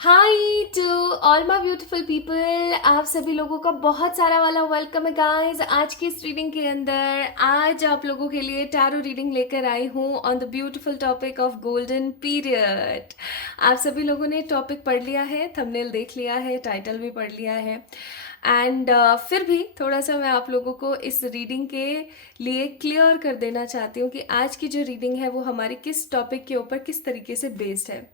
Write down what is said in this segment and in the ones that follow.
Hi to all my beautiful people. आप सभी लोगों का बहुत सारा वाला वेलकम है गाइस। आज की इस रीडिंग के अंदर आज आप लोगों के लिए टैरो रीडिंग लेकर आई हूँ on the beautiful topic of golden period. आप सभी लोगों ने टॉपिक पढ़ लिया है, थंबनेल देख लिया है, टाइटल भी पढ़ लिया है एंड फिर भी थोड़ा सा मैं आप लोगों को इस रीडिंग के लिए क्लियर कर देना चाहती हूँ कि आज की जो रीडिंग है वो हमारी किस टॉपिक के ऊपर किस तरीके से बेस्ड है।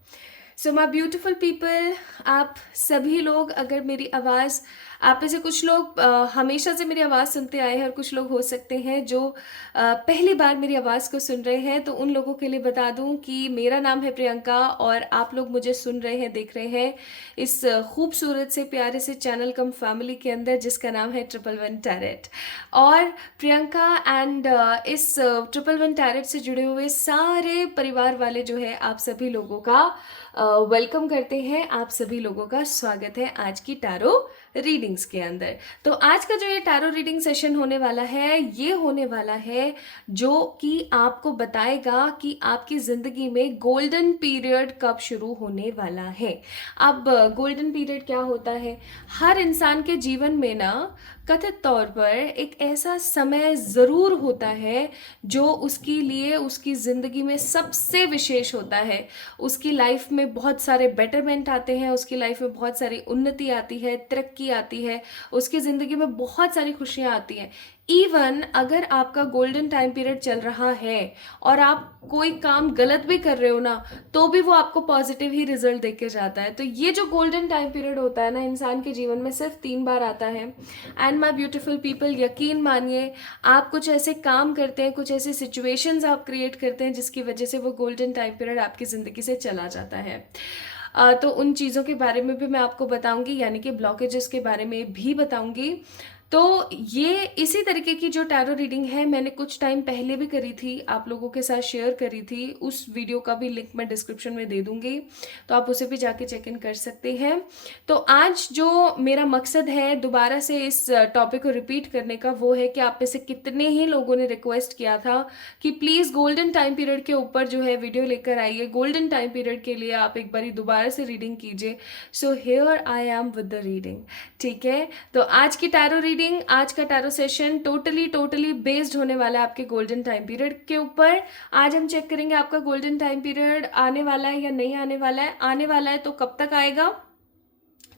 सो माई ब्यूटिफुल पीपल, आप सभी लोग अगर मेरी आवाज़, आप में से कुछ लोग हमेशा से मेरी आवाज़ सुनते आए हैं और कुछ लोग हो सकते हैं जो पहली बार मेरी आवाज़ को सुन रहे हैं, तो उन लोगों के लिए बता दूं कि मेरा नाम है प्रियंका और आप लोग मुझे सुन रहे हैं, देख रहे हैं इस खूबसूरत से प्यारे से चैनल कम फैमिली के अंदर जिसका नाम है ट्रिपल वन टैरेट। और प्रियंका एंड इस ट्रिपल वन टैरेट से जुड़े हुए सारे परिवार वाले जो है आप सभी लोगों का वेलकम करते हैं, आप सभी लोगों का स्वागत है आज की टैरो रीडिंग्स के अंदर। तो आज का जो ये टैरो रीडिंग सेशन होने वाला है, ये होने वाला है जो कि आपको बताएगा कि आपकी ज़िंदगी में गोल्डन पीरियड कब शुरू होने वाला है। अब गोल्डन पीरियड क्या होता है? हर इंसान के जीवन में ना कथित तौर पर एक ऐसा समय ज़रूर होता है जो उसके लिए उसकी ज़िंदगी में सबसे विशेष होता है। उसकी लाइफ में बहुत सारे बेटरमेंट आते हैं, उसकी लाइफ में बहुत सारी उन्नति आती है, तरक्की आती है, उसकी ज़िंदगी में बहुत सारी खुशियाँ आती हैं। इवन अगर आपका गोल्डन टाइम पीरियड चल रहा है और आप कोई काम गलत भी कर रहे हो ना, तो भी वो आपको पॉजिटिव ही रिजल्ट दे के जाता है। तो ये जो गोल्डन टाइम पीरियड होता है ना, इंसान के जीवन में सिर्फ 3 बार आता है। एंड माई ब्यूटिफुल पीपल, यकीन मानिए, आप कुछ ऐसे काम करते हैं, कुछ ऐसे सिचुएशंस आप क्रिएट करते हैं जिसकी वजह से वो गोल्डन टाइम पीरियड आपकी ज़िंदगी से चला जाता है। तो उन चीज़ों के बारे में भी मैं आपको बताऊंगी, यानी कि ब्लॉकेजेस के बारे में भी बताऊंगी। तो ये इसी तरीके की जो टैरो रीडिंग है मैंने कुछ टाइम पहले भी करी थी, आप लोगों के साथ शेयर करी थी। उस वीडियो का भी लिंक मैं डिस्क्रिप्शन में दे दूंगी, तो आप उसे भी जाके चेक इन कर सकते हैं। तो आज जो मेरा मकसद है दोबारा से इस टॉपिक को रिपीट करने का, वो है कि आप में से कितने ही लोगों ने रिक्वेस्ट किया था कि प्लीज़ गोल्डन टाइम पीरियड के ऊपर जो है वीडियो लेकर आइए, गोल्डन टाइम पीरियड के लिए आप एक बारी दोबारा से रीडिंग कीजिए। So here I am with the reading. ठीक है, तो आज की टैरो रीडिंग, आज का टैरो सेशन टोटली बेस्ड होने वाला है आपके गोल्डन टाइम पीरियड के ऊपर। आज हम चेक करेंगे आपका गोल्डन टाइम पीरियड आने वाला है या नहीं आने वाला है। आने वाला है तो कब तक आएगा,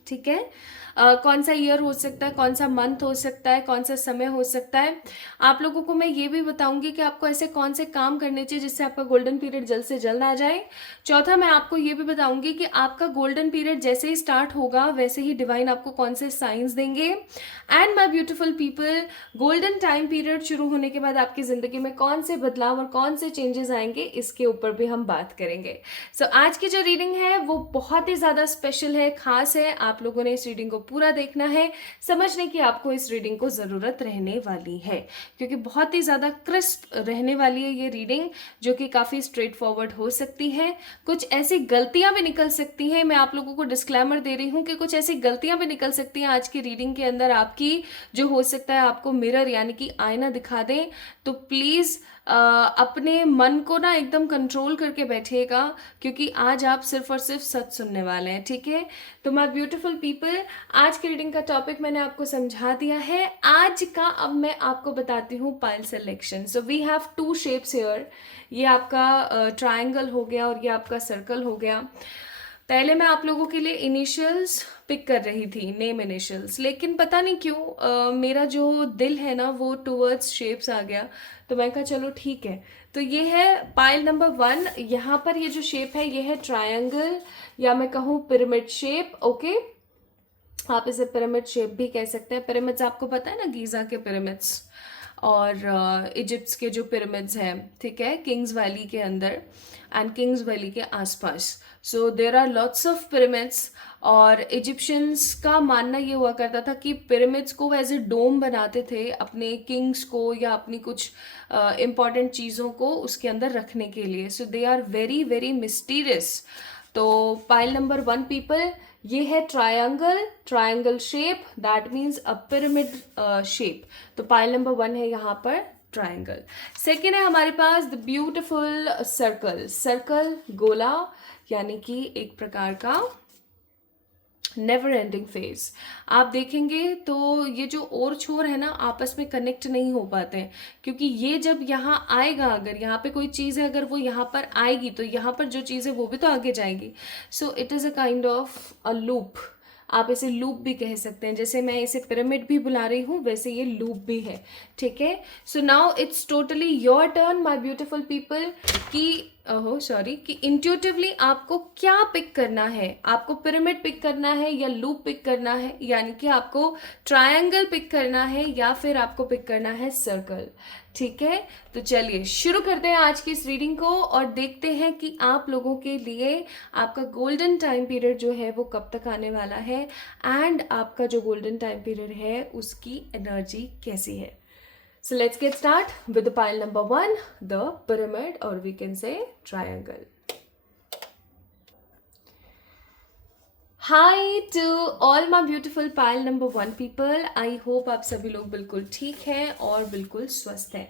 ठीक है, कौन सा ईयर हो सकता है, कौन सा मंथ हो सकता है, कौन सा समय हो सकता है। आप लोगों को मैं ये भी बताऊंगी कि आपको ऐसे कौन से काम करने चाहिए जिससे आपका गोल्डन पीरियड जल्द से जल्द आ जाए। चौथा, मैं आपको ये भी बताऊंगी कि आपका गोल्डन पीरियड जैसे ही स्टार्ट होगा वैसे ही डिवाइन आपको कौन से साइंस देंगे। And my beautiful people, golden time period शुरू होने के बाद आपकी ज़िंदगी में कौन से बदलाव और कौन से चेंजेस आएंगे, इसके ऊपर भी हम बात करेंगे। सो आज की जो रीडिंग है वो बहुत ही ज़्यादा स्पेशल है, खास है। आप लोगों ने इस रीडिंग को पूरा देखना है, समझने की आपको इस रीडिंग को ज़रूरत रहने वाली है, क्योंकि बहुत ही ज़्यादा क्रिस्प रहने वाली है ये रीडिंग, जो कि काफ़ी स्ट्रेट फॉरवर्ड हो सकती है। कुछ ऐसी गलतियां भी निकल सकती हैं, मैं आप लोगों को डिस्क्लेमर दे रही हूँ कि कुछ ऐसी गलतियां भी निकल सकती हैं आज की रीडिंग के अंदर आपकी, जो हो सकता है आपको मिरर यानी कि आईना दिखा दें। तो प्लीज़ अपने मन को ना एकदम कंट्रोल करके बैठिएगा, क्योंकि आज आप सिर्फ और सिर्फ सच सुनने वाले हैं। ठीक है, तो माय ब्यूटीफुल पीपल, आज की रीडिंग का टॉपिक मैंने आपको समझा दिया है। आज का अब मैं आपको बताती हूँ pile selection. So we have 2 shapes here. ये आपका ट्रायंगल हो गया और ये आपका सर्कल हो गया। पहले मैं आप लोगों के लिए इनिशियल्स पिक कर रही थी, नेम इनिशियल्स, लेकिन पता नहीं क्यों मेरा जो दिल है ना वो टूवर्ड्स शेप्स आ गया, तो मैं कहा चलो ठीक है। तो ये है पाइल नंबर 1। यहाँ पर ये जो शेप है ये है ट्रायंगल, या मैं कहूँ पिरामिड शेप। ओके, आप इसे पिरामिड शेप भी कह सकते हैं। पिरामिड्स आपको पता है ना, गीज़ा के पिरामिड्स और इजिप्ट्स के जो पिरामिड्स हैं, ठीक है, किंग्स वैली के अंदर एंड किंग्स वैली के आसपास। So there are lots of pyramids. और इजिप्शियंस का मानना ये हुआ करता था कि पिरामिड्स को एज ए डोम बनाते थे अपने किंग्स को या अपनी कुछ इम्पॉर्टेंट चीज़ों को उसके अंदर रखने के लिए। So they are very very mysterious. तो पाइल नंबर 1 पीपल, ये है triangle, triangle shape, that means a pyramid shape. तो पाइल नंबर 1 है यहाँ पर ट्रायंगल। सेकेंड है हमारे पास द ब्यूटिफुल सर्कल, सर्कल गोला, यानी कि एक प्रकार का नेवर एंडिंग फेज। आप देखेंगे तो ये जो और छोर है ना, आपस में कनेक्ट नहीं हो पाते हैं, क्योंकि ये जब यहाँ आएगा, अगर यहाँ पे कोई चीज़ है, अगर वो यहाँ पर आएगी तो यहाँ पर जो चीज़ है वो भी तो आगे जाएगी। So it is a kind of a loop. आप इसे लूप भी कह सकते हैं, जैसे मैं इसे पिरामिड भी बुला रही हूँ वैसे ये लूप भी है। ठीक है, so now it's totally your turn my beautiful people, कि ओहो सॉरी, कि इंट्यूटिवली आपको क्या पिक करना है। आपको पिरामिड पिक करना है या लूप पिक करना है, यानी कि आपको ट्रायंगल पिक करना है या फिर आपको पिक करना है सर्कल। ठीक है, तो चलिए शुरू करते हैं आज की इस रीडिंग को और देखते हैं कि आप लोगों के लिए आपका गोल्डन टाइम पीरियड जो है वो कब तक आने वाला है, एंड आपका जो गोल्डन टाइम पीरियड है उसकी एनर्जी कैसी है। So let's get start with the pile number 1, the pyramid, or we can say triangle. Hi to all my beautiful pile number 1 people. I hope आप सभी लोग बिल्कुल ठीक हैं और बिल्कुल स्वस्थ हैं।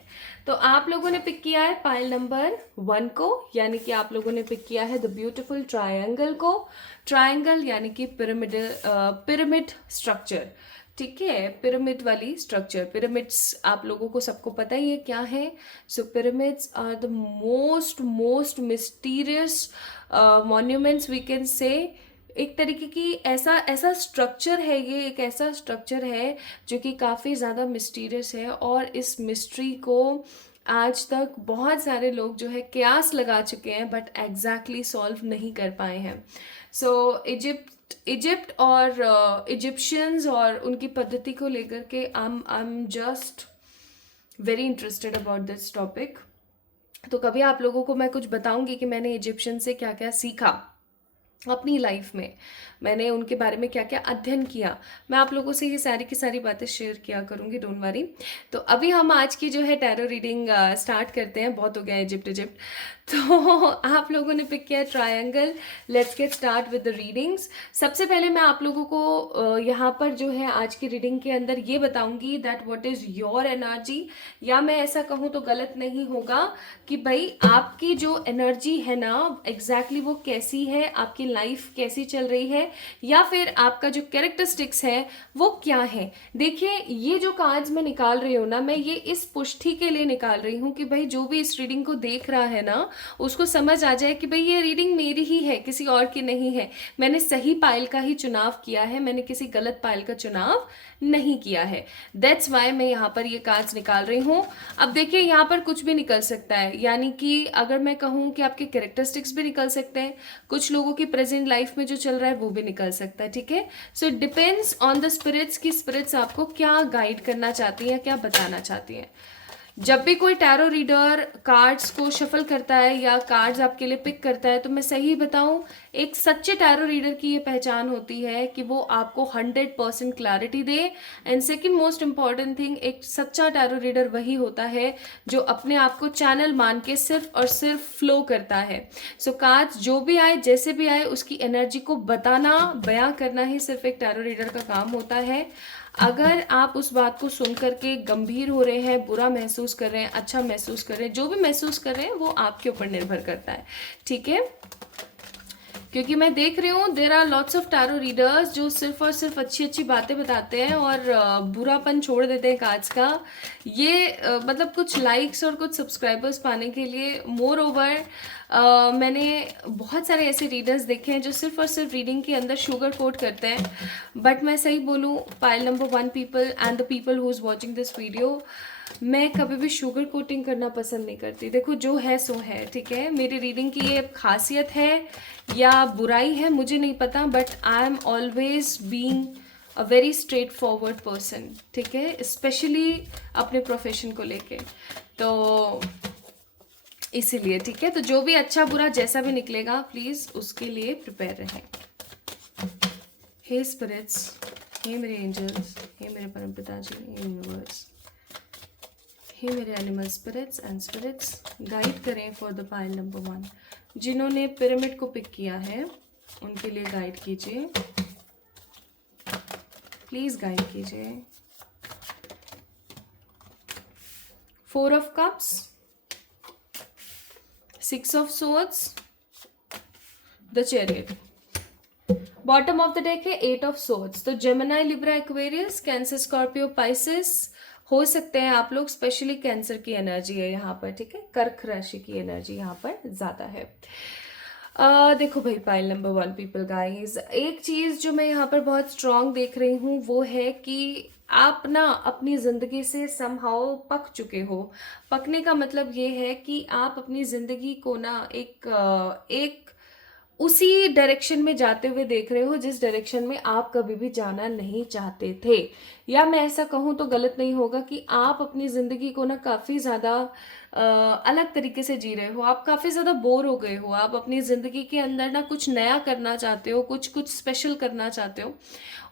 तो आप लोगों ने पिक किया है पाइल नंबर 1 को, यानी कि आप लोगों ने पिक किया है द ब्यूटीफुल ट्रायंगल को। ट्रायंगल यानी कि पिरामिड स्ट्रक्चर। ठीक है, पिरामिड वाली स्ट्रक्चर। पिरामिड्स आप लोगों को सबको पता ही है क्या है। So pyramids are the most mysterious monuments we can say. एक तरीके की ऐसा ऐसा स्ट्रक्चर है, ये एक ऐसा स्ट्रक्चर है जो कि काफ़ी ज़्यादा मिस्टीरियस है, और इस मिस्ट्री को आज तक बहुत सारे लोग जो है कयास लगा चुके हैं बट एग्जैक्टली सॉल्व नहीं कर पाए हैं। सो इजिप्ट और इजिप्शियंस और उनकी पद्धति को लेकर के I am just very interested about this topic. तो कभी आप लोगों को मैं कुछ बताऊंगी कि मैंने इजिप्शियन से क्या क्या सीखा अपनी लाइफ में, मैंने उनके बारे में क्या क्या अध्ययन किया। मैं आप लोगों से ये सारी की सारी बातें शेयर किया करूँगी, डोंट वरी। तो अभी हम आज की जो है टैरो रीडिंग स्टार्ट करते हैं। बहुत हो गया इजिप्ट। तो आप लोगों ने पिक किया triangle. Let's get start with the readings. सबसे पहले मैं आप लोगों को यहाँ पर जो है आज की रीडिंग के अंदर ये बताऊंगी that what is your energy, या मैं ऐसा कहूँ तो गलत नहीं होगा कि भाई आपकी जो एनर्जी है ना एग्जैक्टली वो कैसी है, आपकी लाइफ कैसी चल रही है, या फिर आपका जो कैरेक्टरिस्टिक्स है वो क्या है। देखिए, ये जो कार्ड्स मैं निकाल रही हूँ ना, मैं ये इस पुष्टि के लिए निकाल रही हूँ कि भाई जो भी इस रीडिंग को देख रहा है ना उसको समझ आ जाए कि भाई ये रीडिंग मेरी ही है, किसी और की नहीं है। मैंने सही पाइल का ही चुनाव किया है, मैंने किसी गलत पाइल का चुनाव नहीं किया है। दैट्स वाई मैं यहाँ पर ये कार्ड्स निकाल रही हूँ। अब देखिए, यहाँ पर कुछ भी निकल सकता है, यानी कि अगर मैं कहूँ कि आपके कैरेक्टरिस्टिक्स भी निकल सकते हैं, कुछ लोगों की प्रेजेंट लाइफ में जो चल रहा है वो भी निकल सकता है। ठीक है, so it depends on the spirits कि स्पिरिट्स आपको क्या गाइड करना चाहती हैं, क्या बताना चाहती हैं। जब भी कोई टैरो रीडर कार्ड्स को शफल करता है या कार्ड्स आपके लिए पिक करता है, तो मैं सही बताऊं, एक सच्चे टैरो रीडर की ये पहचान होती है कि वो आपको 100% clarity they. And second most important thing, एक सच्चा टैरो रीडर वही होता है जो अपने आप को चैनल मान के सिर्फ और सिर्फ फ्लो करता है। सो कार्ड्स जो भी आए, जैसे भी आए, उसकी एनर्जी को बताना, बयां करना ही सिर्फ एक टैरो रीडर का काम होता है। अगर आप उस बात को सुन करके गंभीर हो रहे हैं, बुरा महसूस कर रहे हैं, अच्छा महसूस कर रहे हैं, जो भी महसूस कर रहे हैं वो आपके ऊपर निर्भर करता है। ठीक है, क्योंकि मैं देख रही हूँ there are lots of tarot readers जो सिर्फ और सिर्फ अच्छी अच्छी बातें बताते हैं और बुरापन छोड़ देते हैं कार्ड्स का। ये मतलब कुछ लाइक्स और कुछ सब्सक्राइबर्स पाने के लिए। मोर ओवर मैंने बहुत सारे ऐसे रीडर्स देखे हैं जो सिर्फ और सिर्फ रीडिंग के अंदर शुगर कोट करते हैं। बट मैं सही बोलूँ, pile number 1 people and the people who is watching this video, मैं कभी भी शुगर कोटिंग करना पसंद नहीं करती। देखो, जो है सो है। ठीक है, मेरी रीडिंग की ये खासियत है या बुराई है मुझे नहीं पता, but I am always being a very straight forward person. ठीक है, स्पेशली अपने प्रोफेशन को लेके, तो इसीलिए। ठीक है, तो जो भी अच्छा बुरा जैसा भी निकलेगा, प्लीज़ उसके लिए प्रिपेयर रहें। हे स्पिरिट्स, हे मेरे एंजल्स, हे मेरे परम पिताजी, हे यूनिवर्स, हे मेरे animal spirits and spirits, guide करें फॉर द पाइल नंबर 1। जिन्होंने पिरामिड को पिक किया है उनके लिए गाइड कीजिए, प्लीज गाइड कीजिए। 4 of cups, 6 of swords, the chariot. Bottom of the deck है 8 ऑफ सोर्ड्स। तो Gemini, Libra, Aquarius, cancer, Scorpio, Pisces हो सकते हैं आप लोग। स्पेशली कैंसर की एनर्जी है यहाँ पर, ठीक है। कर्क राशि की एनर्जी यहाँ पर ज्यादा है। देखो भाई, पाइल नंबर 1 पीपल गाइस, एक चीज जो मैं यहाँ पर बहुत स्ट्रांग देख रही हूँ वो है कि आप ना अपनी जिंदगी से समहाउ पक चुके हो। पकने का मतलब ये है कि आप अपनी जिंदगी को ना एक उसी डायरेक्शन में जाते हुए देख रहे हो जिस डायरेक्शन में आप कभी भी जाना नहीं चाहते थे। या मैं ऐसा कहूँ तो गलत नहीं होगा कि आप अपनी जिंदगी को ना काफी ज्यादा अलग तरीके से जी रहे हो। आप काफी ज्यादा बोर हो गए हो। आप अपनी जिंदगी के अंदर ना कुछ नया करना चाहते हो, कुछ कुछ स्पेशल करना चाहते हो।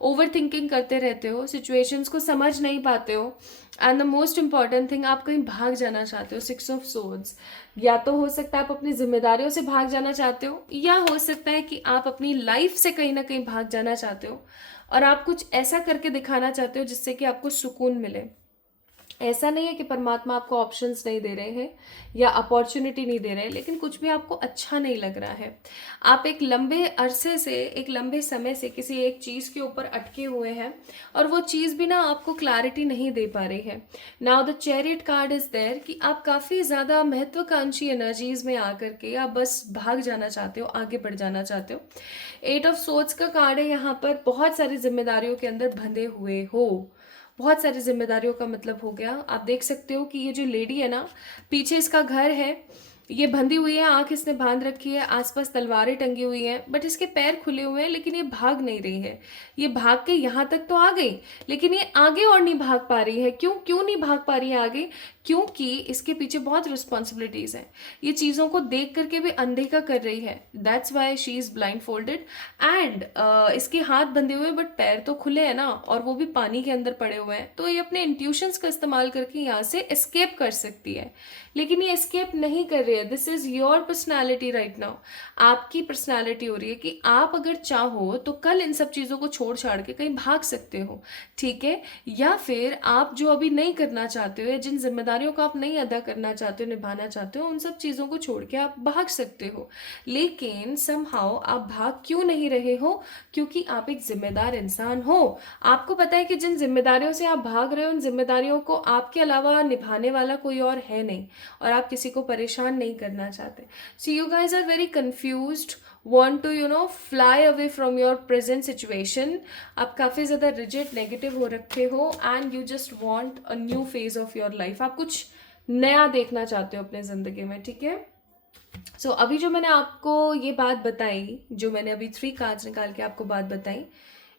ओवर थिंकिंग करते रहते हो, सिचुएशंस को समझ नहीं पाते हो। And the most important thing, आप कहीं भाग जाना चाहते हो। 6 ऑफ सोर्ड्स, या तो हो सकता है आप अपनी जिम्मेदारियों से भाग जाना चाहते हो, या हो सकता है कि आप अपनी लाइफ से कहीं ना कहीं भाग जाना चाहते हो और आप कुछ ऐसा करके दिखाना चाहते हो जिससे कि आपको सुकून मिले। ऐसा नहीं है कि परमात्मा आपको ऑप्शंस नहीं दे रहे हैं या अपॉर्चुनिटी नहीं दे रहे हैं, लेकिन कुछ भी आपको अच्छा नहीं लग रहा है। आप एक लंबे अरसे से, एक लंबे समय से किसी एक चीज़ के ऊपर अटके हुए हैं और वो चीज़ भी ना आपको क्लैरिटी नहीं दे पा रही है। Now the chariot card is there कि आप काफ़ी ज़्यादा महत्वाकांक्षी एनर्जीज में आकर के आप बस भाग जाना चाहते हो, आगे बढ़ जाना चाहते हो। 8 ऑफ सोर्ड्स का कार्ड है यहाँ पर। बहुत सारी जिम्मेदारियों के अंदर बंधे हुए हो। बहुत सारी जिम्मेदारियों का मतलब हो गया। आप देख सकते हो कि ये जो लेडी है ना, पीछे इसका घर है, ये बंधी हुई है, आंख इसने बांध रखी है, आसपास तलवारें टंगी हुई हैं, बट इसके पैर खुले हुए हैं, लेकिन ये भाग नहीं रही है। ये भाग के यहाँ तक तो आ गई, लेकिन ये आगे और नहीं भाग पा रही है। क्यों क्यों नहीं भाग पा रही है आगे? क्योंकि इसके पीछे बहुत रिस्पॉन्सिबिलिटीज हैं। ये चीज़ों को देख करके भी अनदेखा कर रही है। That's why she is blind folded and इसके हाथ बंधे हुए बट पैर तो खुले हैं ना, और वो भी पानी के अंदर पड़े हुए हैं। तो ये अपने इंट्यूशंस का इस्तेमाल करके यहाँ से एस्केप कर सकती है, लेकिन ये एस्केप नहीं कर रही है। This is your personality right now. आपकी पर्सनैलिटी हो रही है कि आप अगर चाहो तो कल इन सब चीज़ों को छोड़ छाड़ के कहीं भाग सकते हो, ठीक है। या फिर आप जो अभी नहीं करना चाहते हो या जिन जिम्मेदारियों को आप नहीं अदा करना चाहते हो, निभाना चाहते हो, उन सब चीज़ों को छोड़ के आप भाग सकते हो। लेकिन समहाउ आप भाग क्यों नहीं रहे हो? क्योंकि आप एक जिम्मेदार इंसान हो। आपको पता है कि जिन जिम्मेदारियों से आप भाग रहे हो, उन जिम्मेदारियों को आपके अलावा निभाने वाला कोई और है नहीं, और आप किसी को परेशान नहीं करना चाहते। So you guys are very confused, want to fly away from your present situation। आप काफ़ी ज़्यादा रिजिड, नेगेटिव हो रखे हो and you just want a new phase of your life। आप कुछ नया देखना चाहते हो अपने ज़िंदगी में, ठीक है। सो अभी जो मैंने आपको ये बात बताई, जो मैंने अभी 3 कार्ड्स निकाल के आपको बात बताई,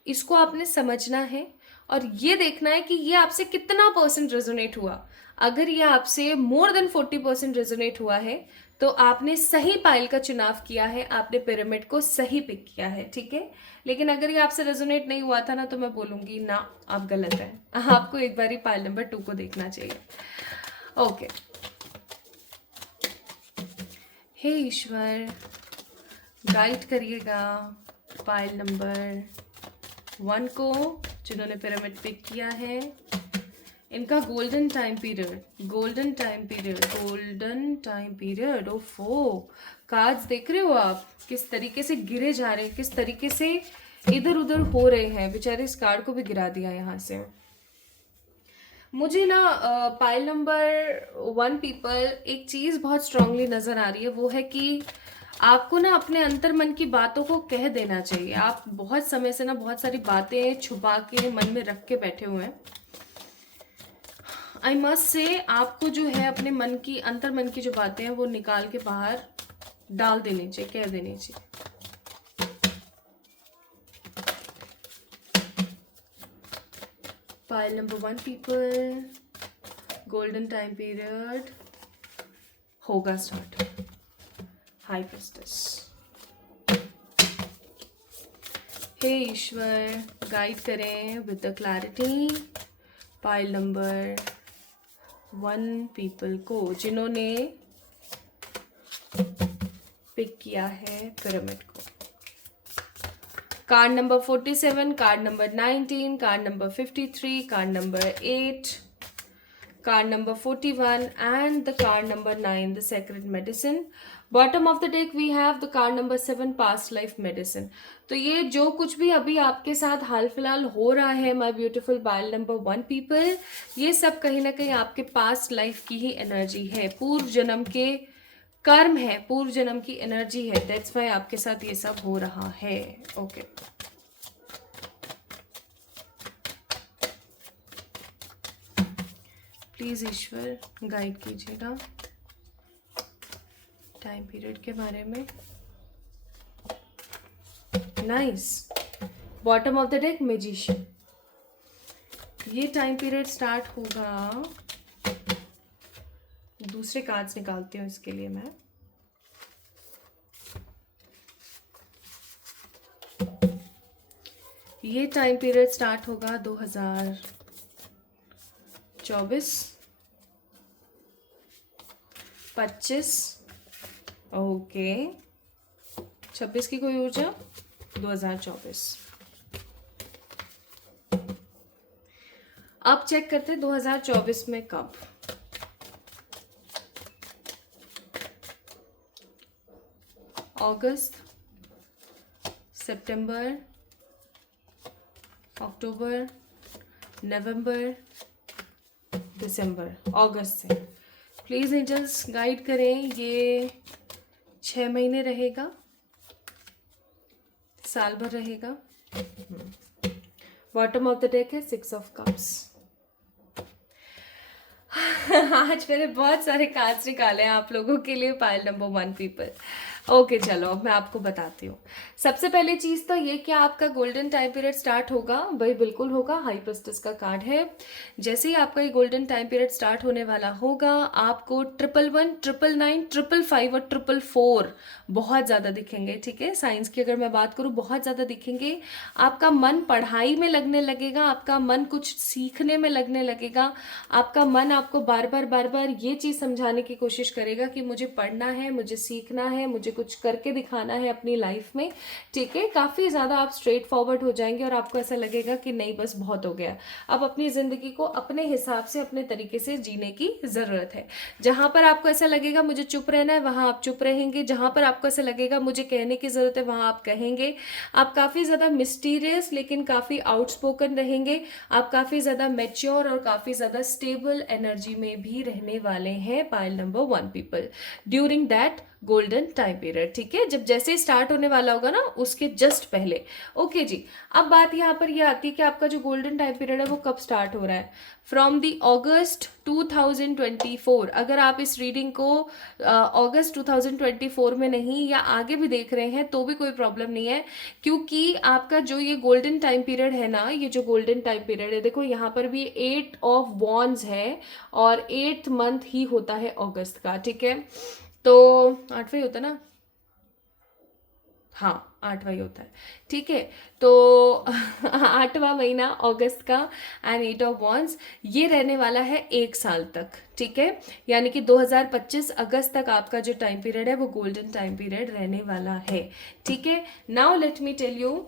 इसको आपने समझना है और ये देखना है कि ये आपसे कितना % रेजोनेट हुआ। अगर ये आपसे मोर देन 40% रेजोनेट हुआ है तो आपने सही पाइल का चुनाव किया है, आपने पिरामिड को सही पिक किया है, ठीक है। लेकिन अगर ये आपसे रेजोनेट नहीं हुआ था ना, तो मैं बोलूंगी ना, आप गलत हैं। आपको एक बार ही पाइल नंबर 2 को देखना चाहिए। ओके। हे ईश्वर, गाइड करिएगा पाइल नंबर 1 को, जिन्होंने पिरामिड पिक किया है। इनका golden time period, golden time period, golden time period. ओफो, कार्ड्स देख रहे हो आप किस तरीके से गिरे जा रहे हैं, किस तरीके से इधर उधर हो रहे हैं। बेचारे इस कार्ड को भी गिरा दिया यहाँ से। मुझे ना पाइल नंबर 1 पीपल एक चीज़ बहुत स्ट्रांगली नज़र आ रही है, वो है कि आपको ना अपने अंतर मन की बातों को कह देना चाहिए। आप बहुत समय से ना बहुत सारी बातें छुपा के मन में रख के बैठे हुए हैं। आई मस्ट से आपको जो है अपने मन की, अंतर मन की जो बातें हैं वो निकाल के बाहर डाल देनी चाहिए, कह देनी चाहिए। Pile number 1 people, golden time period होगा स्टार्ट। High priestess. हे ईश्वर, गाइड करें with the clarity pile number 1 people को, जिन्होंने पिक किया है पिरामिड को। Card number 47, card number 19, card number 53, card number 8, card number 41 and the card number 9, the secret medicine. Bottom of the deck we have the card number 7, past life medicine. तो ये जो कुछ भी अभी आपके साथ हाल फिलहाल हो रहा है my beautiful pile number 1 people, ये सब कहीं ना कहीं आपके पास्ट लाइफ की ही एनर्जी है, पूर्व जन्म के कर्म है, पूर्व जन्म की एनर्जी है। दैट्स वाई आपके साथ ये सब हो रहा है। ओके प्लीज ईश्वर गाइड कीजिएगा टाइम पीरियड के बारे में। Nice. Bottom of the deck magician. ये टाइम पीरियड स्टार्ट होगा, दूसरे कार्ड्स निकालती हूँ इसके लिए मैं। ये टाइम पीरियड स्टार्ट होगा 2024, 25, ओके 26 की कोई ऊर्जा, 2024। अब चेक करते हैं 2024 में कब। अगस्त, सितंबर, अक्टूबर, नवंबर, दिसंबर। अगस्त से प्लीज एंजल्स गाइड करें। ये 6 महीने रहेगा, साल भर रहेगा। बॉटम ऑफ द डेक है 6 ऑफ कप्स। आज मैंने बहुत सारे कार्ड्स निकाले हैं आप लोगों के लिए पाइल नंबर 1 पीपल। ओके चलो अब मैं आपको बताती हूँ। सबसे पहले चीज तो ये कि आपका गोल्डन टाइम पीरियड स्टार्ट होगा, भाई बिल्कुल होगा। हाई प्रेस्टिस का कार्ड है। जैसे ही आपका ये गोल्डन टाइम पीरियड स्टार्ट होने वाला होगा, आपको 111, 999, 555 और 444 बहुत ज्यादा दिखेंगे। ठीक है, साइंस की अगर मैं बात करूँ बहुत ज्यादा दिखेंगे। आपका मन पढ़ाई में लगने लगेगा, आपका मन कुछ सीखने में लगने लगेगा, आपका मन आपको बार बार ये चीज समझाने की कोशिश करेगा कि मुझे पढ़ना है, मुझे सीखना है, मुझे कुछ करके दिखाना है अपनी लाइफ में। ठीक है, काफी ज्यादा आप स्ट्रेट फॉरवर्ड हो जाएंगे और आपको ऐसा लगेगा कि नहीं बस बहुत हो गया, अब अपनी जिंदगी को अपने हिसाब से अपने तरीके से जीने की जरूरत है। जहां पर आपको ऐसा लगेगा मुझे चुप रहना है, वहां आप चुप रहेंगे। जहां पर आपको ऐसा लगेगा मुझे कहने की जरूरत है, वहां आप कहेंगे। आप काफी ज्यादा मिस्टीरियस लेकिन काफी आउटस्पोकन रहेंगे। आप काफी ज्यादा मैच्योर और काफी ज्यादा स्टेबल एनर्जी में भी रहने वाले हैं pile number 1 people during that golden time period. ठीक है, जब जैसे स्टार्ट होने वाला होगा ना उसके जस्ट पहले। ओके जी, अब बात यहाँ पर यह आती है कि आपका जो गोल्डन टाइम पीरियड है वो कब स्टार्ट हो रहा है। फ्रॉम दी अगस्त 2024। अगर आप इस रीडिंग को अगस्त 2024 में नहीं या आगे भी देख रहे हैं तो भी कोई प्रॉब्लम नहीं है, क्योंकि आपका जो ये गोल्डन टाइम पीरियड है ना, ये जो गोल्डन टाइम पीरियड है, देखो यहाँ पर भी 8 ऑफ वॉन्ड्स है और 8th मंथ ही होता है अगस्त का। ठीक है, तो 8वां ही होता है ना, हाँ 8वां ही होता है। ठीक है, तो 8वां महीना अगस्त का एंड 8 ऑफ वॉन्ड्स ये रहने वाला है 1 साल तक। ठीक है, यानी कि 2025 अगस्त तक आपका जो टाइम पीरियड है वो गोल्डन टाइम पीरियड रहने वाला है। ठीक है, now let me tell you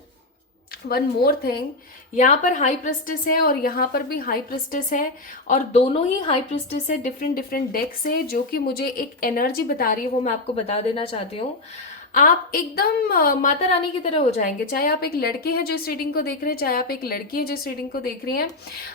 one more thing. यहाँ पर हाई प्रेस्टिस है और यहाँ पर भी हाई प्रेस्टिस है, और दोनों ही हाई प्रेस्टिस है डिफरेंट डिफरेंट डेक से, जो कि मुझे एक एनर्जी बता रही है, वो मैं आपको बता देना चाहती हूँ। आप एकदम माता रानी की तरह हो जाएंगे, चाहे आप एक लड़के हैं जो इस रीडिंग को देख रहे हैं, चाहे आप एक लड़की हैं जो इस रीडिंग को देख रही हैं।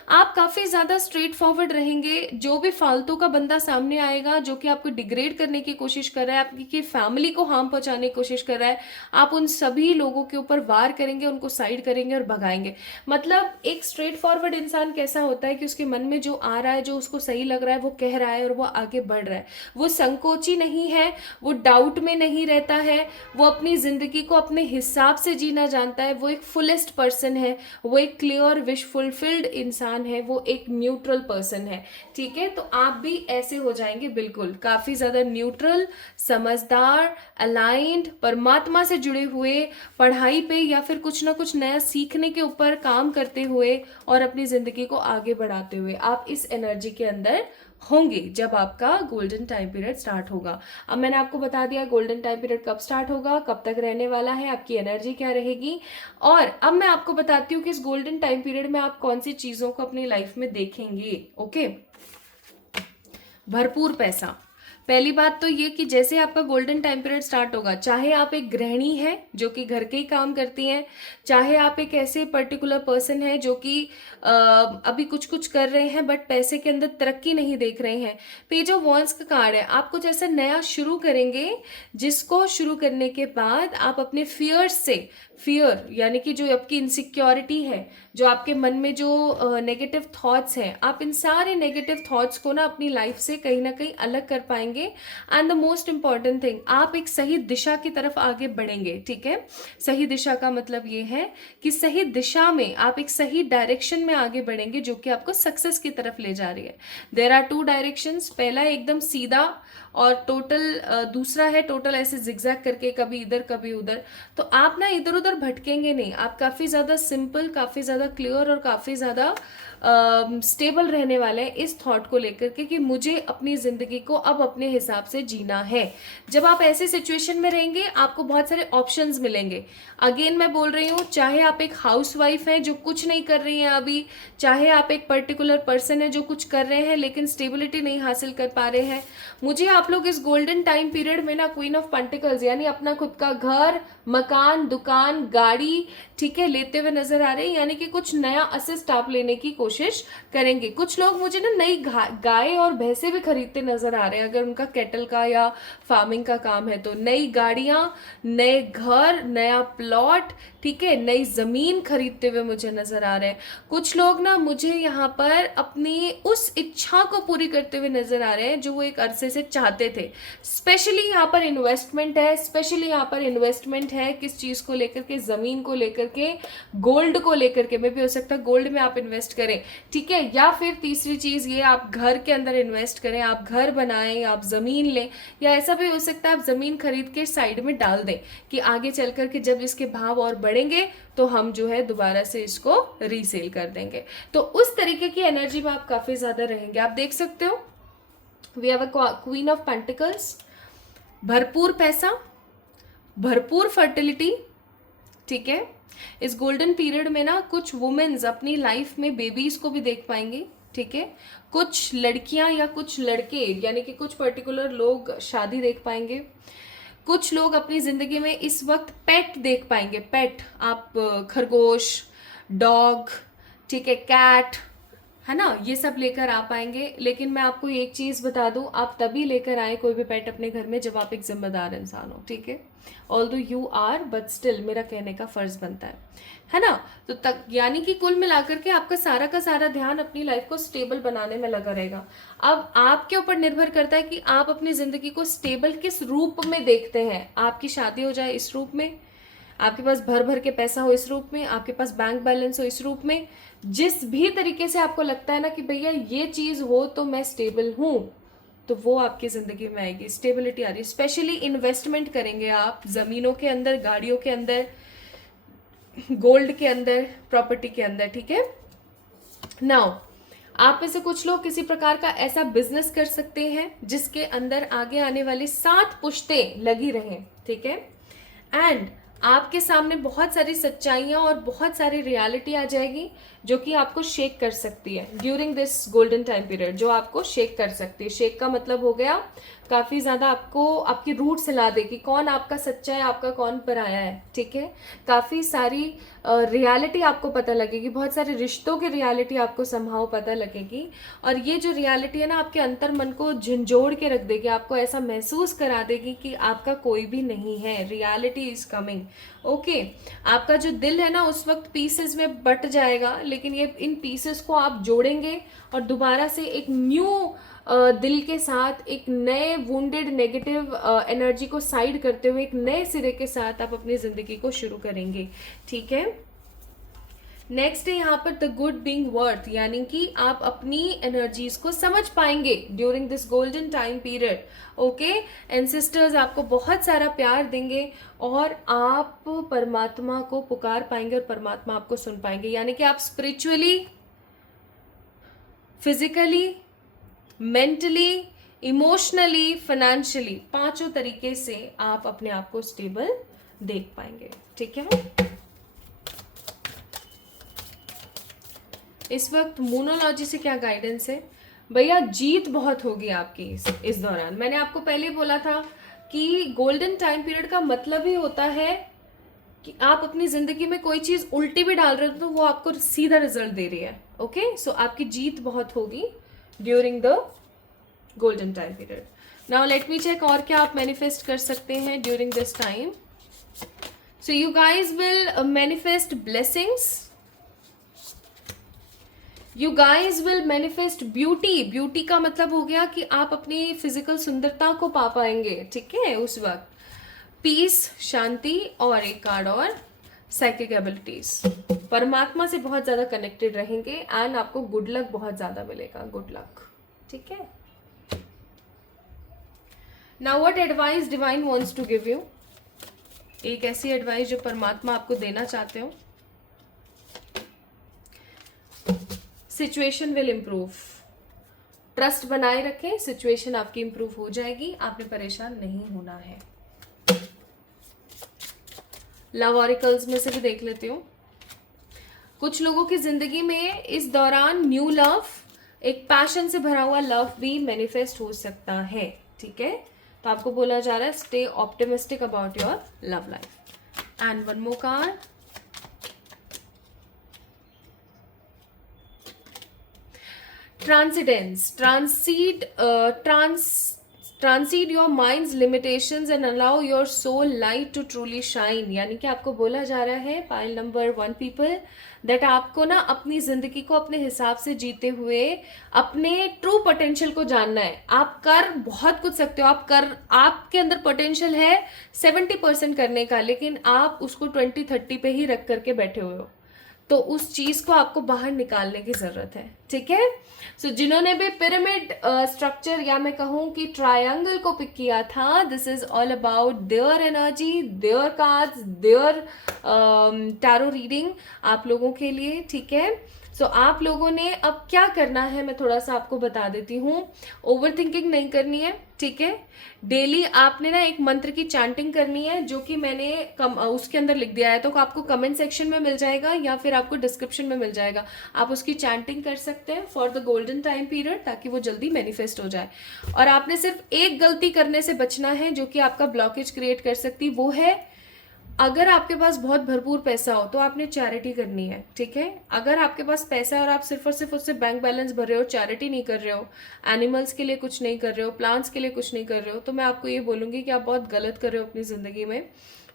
आप काफी ज्यादा स्ट्रेट फॉरवर्ड रहेंगे। जो भी फालतू का बंदा सामने आएगा जो कि आपको डिग्रेड करने की कोशिश कर रहा है, आपकी फैमिली को हार्म पहुंचाने की कोशिश कर रहा है, आप उन सभी लोगों के ऊपर वार करेंगे, उनको साइड करेंगे और भगाएंगे। मतलब एक स्ट्रेट फॉरवर्ड इंसान कैसा होता है कि उसके मन में जो आ रहा है, जो उसको सही लग रहा है वो कह रहा है और वो आगे बढ़ रहा है। वो संकोची नहीं है, वो डाउट में नहीं रहता है, वो अपनी जिंदगी को अपने हिसाब से जीना जानता है। वो एक फुलेस्ट पर्सन है, वो एक क्लियर विश फुलफिल्ड इंसान है, वो एक न्यूट्रल पर्सन है। ठीक है, तो आप भी ऐसे हो जाएंगे, बिल्कुल काफी ज्यादा न्यूट्रल, समझदार, अलाइंड, परमात्मा से जुड़े हुए, पढ़ाई पे या फिर कुछ ना कुछ नया सीखने के ऊपर काम करते हुए और अपनी जिंदगी को आगे बढ़ाते हुए आप इस एनर्जी के अंदर होंगे जब आपका गोल्डन टाइम पीरियड स्टार्ट होगा। अब मैंने आपको बता दिया गोल्डन टाइम पीरियड कब स्टार्ट होगा, कब तक रहने वाला है, आपकी एनर्जी क्या रहेगी, और अब मैं आपको बताती हूँ कि इस गोल्डन टाइम पीरियड में आप कौन सी चीजों को अपनी लाइफ में देखेंगे। ओके, भरपूर पैसा, पहली बात तो ये कि जैसे आपका गोल्डन टाइम पीरियड स्टार्ट होगा, चाहे आप एक गृहिणी है जो कि घर के ही काम करती हैं, चाहे आप एक ऐसे पर्टिकुलर पर्सन है जो कि अभी कुछ कुछ कर रहे हैं बट पैसे के अंदर तरक्की नहीं देख रहे हैं, पेज ऑफ वॉन्ड्स का कार्ड है। आप कुछ ऐसा नया शुरू करेंगे जिसको शुरू करने के बाद आप अपने फियर्स से, फियर यानी कि जो आपकी इनसिक्योरिटी है, जो आपके मन में जो नेगेटिव थॉट्स हैं, आप इन सारे नेगेटिव थॉट्स को ना अपनी लाइफ से कहीं ना कहीं अलग कर पाएंगे। And the most important thing, आप एक सही दिशा की तरफ आगे बढ़ेंगे। ठीक है, सही दिशा का मतलब ये है कि सही दिशा में आप एक सही डायरेक्शन में आगे बढ़ेंगे जो कि आपको सक्सेस की तरफ ले जा रही है। देयर आर टू डायरेक्शंस, पहला एकदम सीधा और टोटल, दूसरा है टोटल ऐसे जिगजैग करके, कभी इधर कभी उधर। तो आप ना इधर उधर भटकेंगे नहीं, आप काफ़ी ज़्यादा सिंपल, काफ़ी ज़्यादा क्लियर और काफ़ी ज़्यादा स्टेबल रहने वाले हैं इस थॉट को लेकर के कि मुझे अपनी ज़िंदगी को अब अपने हिसाब से जीना है। जब आप ऐसे सिचुएशन में रहेंगे आपको बहुत सारे ऑप्शंस मिलेंगे। अगेन मैं बोल रही हूँ, चाहे आप एक हाउसवाइफ हैं जो कुछ नहीं कर रही हैं अभी, चाहे आप एक पर्टिकुलर पर्सन है जो कुछ कर रहे हैं लेकिन स्टेबिलिटी नहीं हासिल कर पा रहे हैं, मुझे आप लोग इस गोल्डन टाइम पीरियड में ना क्वीन ऑफ पेंटिकल्स यानी अपना खुद का घर, मकान, दुकान, गाड़ी, ठीक है, लेते हुए नजर आ रहे हैं। यानी कि कुछ नया असिस्ट आप लेने की कोशिश करेंगे। कुछ लोग मुझे ना नई गाय और भैंसे भी खरीदते नजर आ रहे हैं, अगर उनका कैटल का या फार्मिंग का काम है तो। नई गाड़ियां, नए घर, नया प्लॉट, ठीक है, नई जमीन खरीदते हुए मुझे नजर आ रहे हैं। कुछ लोग ना मुझे यहाँ पर अपनी उस इच्छा को पूरी करते हुए नजर आ रहे हैं जो वो एक अरसे से चाहते थे। स्पेशली यहाँ पर इन्वेस्टमेंट है, स्पेशली यहाँ पर इन्वेस्टमेंट है किस चीज को लेकर के, जमीन को लेकर के, गोल्ड को लेकर के। मे भी हो सकता है गोल्ड में आप इन्वेस्ट करें, ठीक है, या फिर तीसरी चीज ये आप घर के अंदर इन्वेस्ट करें, आप घर बनाएं, आप जमीन लें, या ऐसा भी हो सकता है आप जमीन खरीद के साइड में डाल दें कि आगे चल करके जब इसके भाव और बढ़ेंगे तो हम जो है दोबारा से इसको रीसेल कर देंगे। तो उस तरीके की एनर्जी में आप काफी ज्यादा रहेंगे। आप देख सकते हो we have a queen of pentacles, भरपूर पैसा, भरपूर फर्टिलिटी, ठीक है। इस गोल्डन पीरियड में ना कुछ वुमेन्स अपनी लाइफ में बेबीज को भी देख पाएंगी, ठीक है। कुछ लड़कियां या कुछ लड़के यानी कि कुछ पर्टिकुलर लोग शादी देख पाएंगे। कुछ लोग अपनी जिंदगी में इस वक्त पेट देख पाएंगे। पेट, आप खरगोश, डॉग, ठीक है, कैट, है ना, ये सब लेकर आ पाएंगे। लेकिन मैं आपको एक चीज बता दूं, आप तभी लेकर आए कोई भी पेट अपने घर में जब आप एक जिम्मेदार इंसान हो, ठीक है। Although you are but still मेरा कहने का फर्ज बनता है ना। तो तक यानी कि कुल मिलाकर के आपका सारा का सारा ध्यान अपनी लाइफ को स्टेबल बनाने में लगा रहेगा। अब आपके ऊपर निर्भर करता है कि आप अपनी जिंदगी को स्टेबल किस रूप में देखते हैं। आपकी शादी हो जाए इस रूप में, आपके पास भर भर के पैसा हो इस रूप में, आपके पास बैंक बैलेंस हो इस रूप में, जिस भी तरीके से आपको लगता है ना कि भैया ये चीज हो तो मैं स्टेबल हूं, तो वो आपकी जिंदगी में आएगी, स्टेबिलिटी आ रही है। स्पेशली इन्वेस्टमेंट करेंगे आप जमीनों के अंदर, गाड़ियों के अंदर, गोल्ड के अंदर, प्रॉपर्टी के अंदर, ठीक है। नाउ आप में से कुछ लोग किसी प्रकार का ऐसा बिजनेस कर सकते हैं जिसके अंदर आगे आने वाली 7 पुश्तें लगी रहें, ठीक है। एंड आपके सामने बहुत सारी सच्चाइयां और बहुत सारी रियलिटी आ जाएगी जो कि आपको शेक कर सकती है during this golden time period, जो आपको शेक कर सकती है। शेक का मतलब हो गया काफी ज्यादा आपको आपकी रूट हिला देगी, कौन आपका सच्चा है, आपका कौन पराया है, ठीक है। काफी सारी रियलिटी आपको पता लगेगी, बहुत सारे रिश्तों की रियलिटी आपको संभाव पता लगेगी। और ये जो रियलिटी है ना आपके अंतर मन को झंझोड़ के रख देगी, आपको ऐसा महसूस करा देगी कि आपका कोई भी नहीं है, रियलिटी इज कमिंग, ओके। आपका जो दिल है ना उस वक्त पीसेस में बट जाएगा, लेकिन ये इन पीसेस को आप जोड़ेंगे और दोबारा से एक न्यू दिल के साथ, एक नए वुंडेड नेगेटिव एनर्जी को साइड करते हुए एक नए सिरे के साथ आप अपनी जिंदगी को शुरू करेंगे, ठीक है। नेक्स्ट है यहाँ पर द गुड बीइंग वर्थ, यानी कि आप अपनी एनर्जीज को समझ पाएंगे during this golden time period, okay. Ancestors आपको बहुत सारा प्यार देंगे और आप परमात्मा को पुकार पाएंगे और परमात्मा आपको सुन पाएंगे। यानी कि आप spiritually, physically, mentally, emotionally, financially, 5 तरीके से आप अपने आप को स्टेबल देख पाएंगे, ठीक है। इस वक्त मूनोलॉजी से क्या गाइडेंस है? भैया जीत बहुत होगी आपकी इस दौरान। मैंने आपको पहले बोला था कि गोल्डन टाइम पीरियड का मतलब ही होता है कि आप अपनी जिंदगी में कोई चीज उल्टी भी डाल रहे हो तो वो आपको सीधा रिजल्ट दे रही है। ओके, सो आपकी जीत बहुत होगी during the golden time period. Now let me check और क्या आप मैनिफेस्ट कर सकते हैं during this time. So you guys will manifest blessings, you guys will manifest beauty. Beauty का मतलब हो गया कि आप अपनी फिजिकल सुंदरता को पा पाएंगे, ठीक है, उस वक्त। पीस, शांति, और एक कार्ड और साइकिक एबिलिटीज। परमात्मा से बहुत ज्यादा कनेक्टेड रहेंगे एंड आपको गुड लक बहुत ज्यादा मिलेगा, गुड लक, ठीक है। Now what advice divine wants to give you, एक ऐसी एडवाइस जो परमात्मा आपको देना चाहते हो। सिचुएशन विल इम्प्रूव, ट्रस्ट बनाए रखें, सिचुएशन आपकी इम्प्रूव हो जाएगी, आपने परेशान नहीं होना है। लव ऑरिकल्स में से भी देख लेती हूँ। कुछ लोगों की जिंदगी में इस दौरान न्यू लव, एक पैशन से भरा हुआ लव भी मैनिफेस्ट हो सकता है, ठीक है। तो आपको बोला जा रहा है stay optimistic about your love life. And one more card, transcendence, transcend your mind's limitations and allow your soul light to truly shine. यानी कि आपको बोला जा रहा है पाइल नंबर 1 पीपल दैट आपको ना अपनी जिंदगी को अपने हिसाब से जीते हुए अपने ट्रू पोटेंशियल को जानना है। आप कर बहुत कुछ सकते हो, आपके अंदर पोटेंशियल है 70% करने का, लेकिन आप उसको 20-30 पे ही रख करके बैठे हुए हो। तो उस चीज को आपको बाहर निकालने की जरूरत है, ठीक है। सो जिन्होंने भी पिरामिड स्ट्रक्चर या मैं कहूं कि ट्रायंगल को पिक किया था, this is all about their energy, their cards, their tarot reading आप लोगों के लिए, ठीक है। सो आप लोगों ने अब क्या करना है मैं थोड़ा सा आपको बता देती हूँ। ओवर थिंकिंग नहीं करनी है, ठीक है। डेली आपने ना एक मंत्र की चैंटिंग करनी है, जो कि मैंने उसके अंदर लिख दिया है, तो आपको कमेंट सेक्शन में मिल जाएगा या फिर आपको डिस्क्रिप्शन में मिल जाएगा। आप उसकी चैंटिंग कर सकते हैं for the golden time period, ताकि वो जल्दी मैनिफेस्ट हो जाए। और आपने सिर्फ एक गलती करने से बचना है जो कि आपका ब्लॉकेज क्रिएट कर सकती, वो है अगर आपके पास बहुत भरपूर पैसा हो तो आपने चैरिटी करनी है, ठीक है। अगर आपके पास पैसा है और आप सिर्फ और सिर्फ उससे बैंक बैलेंस भर रहे हो, चैरिटी नहीं कर रहे हो, एनिमल्स के लिए कुछ नहीं कर रहे हो, प्लांट्स के लिए कुछ नहीं कर रहे हो, तो मैं आपको ये बोलूंगी कि आप बहुत गलत कर रहे हो अपनी जिंदगी में।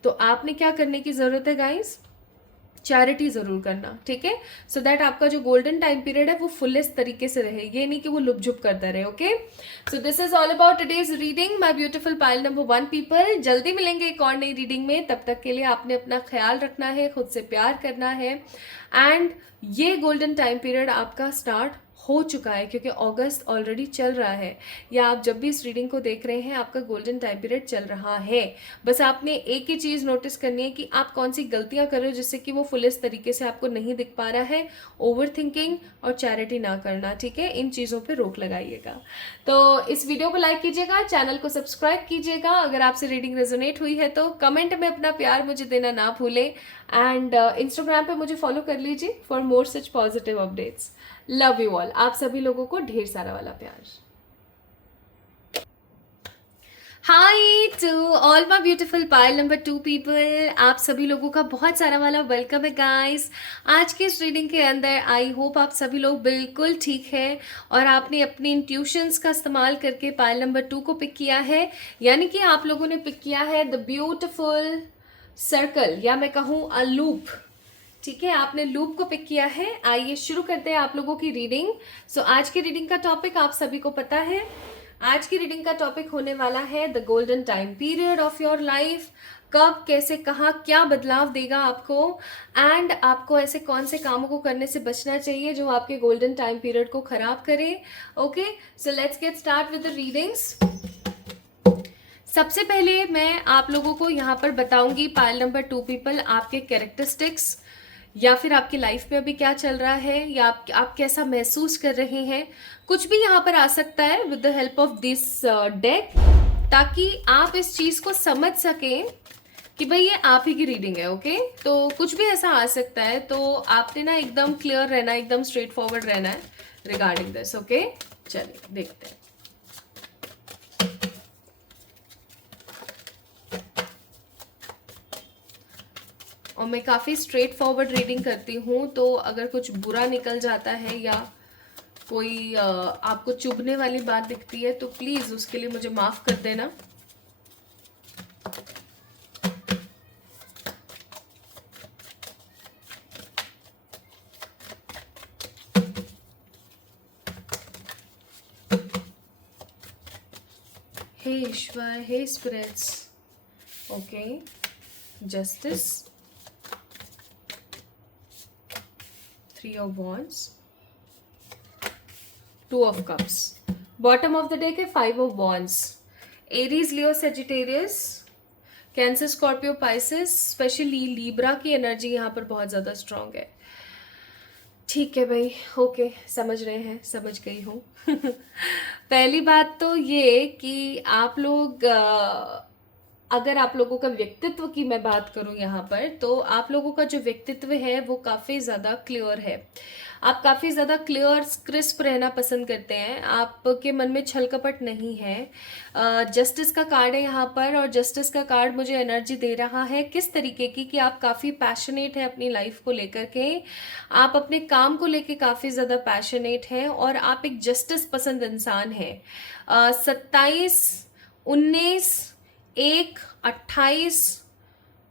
तो आपने क्या करने की जरूरत है गाइस, चैरिटी जरूर करना, ठीक है। सो दैट आपका जो गोल्डन टाइम पीरियड है वो फुलेस्ट तरीके से रहे, ये नहीं कि वो लुप झुप करता रहे, okay. So this is all about today's reading my beautiful pile number 1 people. जल्दी मिलेंगे एक और नई रीडिंग में, तब तक के लिए आपने अपना ख्याल रखना है, खुद से प्यार करना है। एंड ये गोल्डन टाइम पीरियड आपका स्टार्ट हो चुका है, क्योंकि अगस्त ऑलरेडी चल रहा है, या आप जब भी इस रीडिंग को देख रहे हैं आपका गोल्डन टाइम पीरियड चल रहा है। बस आपने एक ही चीज नोटिस करनी है कि आप कौन सी गलतियां कर रहे हो जिससे कि वो फुलेस्ट तरीके से आपको नहीं दिख पा रहा है। ओवर थिंकिंग और चैरिटी ना करना, ठीक है, इन चीजों पे रोक लगाइएगा। तो इस वीडियो को लाइक कीजिएगा, चैनल को सब्सक्राइब कीजिएगा। अगर आपसे रीडिंग रेजोनेट हुई है तो कमेंट में अपना प्यार मुझे देना ना भूलें। एंड इंस्टाग्राम पे मुझे फॉलो कर लीजिए for more such positive updates. Love you all, आप सभी लोगों को ढेर सारा वाला प्यार। Hi to all my beautiful pile number 2 people, आप सभी लोगों का बहुत सारा वाला वेलकम है गाइस। आज के इस रीडिंग के अंदर आई होप आप सभी लोग बिल्कुल ठीक है और आपने अपनी इंट्यूशंस का इस्तेमाल करके पाइल नंबर 2 को पिक किया है। यानी कि आप लोगों ने पिक किया है द ब्यूटीफुल सर्कल, या मैं कहूँ अ लूप, ठीक है। आपने लूप को पिक किया है। आइए शुरू करते हैं आप लोगों की रीडिंग। सो आज की रीडिंग का टॉपिक आप सभी को पता है। आज की रीडिंग का टॉपिक होने वाला है the golden time period of your life. कब, कैसे, कहाँ, क्या बदलाव देगा आपको, एंड आपको ऐसे कौन से कामों को करने से बचना चाहिए जो आपके गोल्डन टाइम पीरियड को खराब करे। Okay, so let's get start with the readings. सबसे पहले मैं आप लोगों को यहाँ पर बताऊंगी पाइल नंबर 2 पीपल, आपके कैरेक्टरिस्टिक्स या फिर आपकी लाइफ में अभी क्या चल रहा है, या आप कैसा महसूस कर रहे हैं। कुछ भी यहाँ पर आ सकता है with the help of this deck, ताकि आप इस चीज को समझ सकें कि भाई ये आप ही की रीडिंग है। ओके, तो कुछ भी ऐसा आ सकता है, तो आपने ना एकदम क्लियर रहना, एकदम स्ट्रेट फॉरवर्ड रहना है रिगार्डिंग दिस। ओके, चलिए देखते हैं। और मैं काफ़ी स्ट्रेट फॉरवर्ड रीडिंग करती हूँ, तो अगर कुछ बुरा निकल जाता है या कोई आपको चुभने वाली बात दिखती है तो प्लीज़ उसके लिए मुझे माफ़ कर देना। हे ईश्वर, हे spirits, okay, justice, 3 of wands, 2 of cups, bottom of the deck है 5 of wands, Aries, Leo, Sagittarius, Cancer, Scorpio, Pisces, specially Libra की एनर्जी यहाँ पर बहुत ज़्यादा स्ट्रांग है। ठीक है भाई, ओके, समझ रहे हैं, समझ गई हूँ। पहली बात तो ये कि आप लोग अगर आप लोगों का व्यक्तित्व की मैं बात करूं यहाँ पर, तो आप लोगों का जो व्यक्तित्व है वो काफ़ी ज़्यादा क्लियर है। आप काफ़ी ज़्यादा क्लियर, क्रिस्प रहना पसंद करते हैं, आपके मन में छल कपट नहीं है। जस्टिस का कार्ड है यहाँ पर, और जस्टिस का कार्ड मुझे एनर्जी दे रहा है किस तरीके की कि आप काफ़ी पैशनेट हैं अपनी लाइफ को लेकर के, आप अपने काम को लेकर काफ़ी ज़्यादा पैशनेट हैं, और आप एक जस्टिस पसंद इंसान हैं। 27, 19, 1, 28,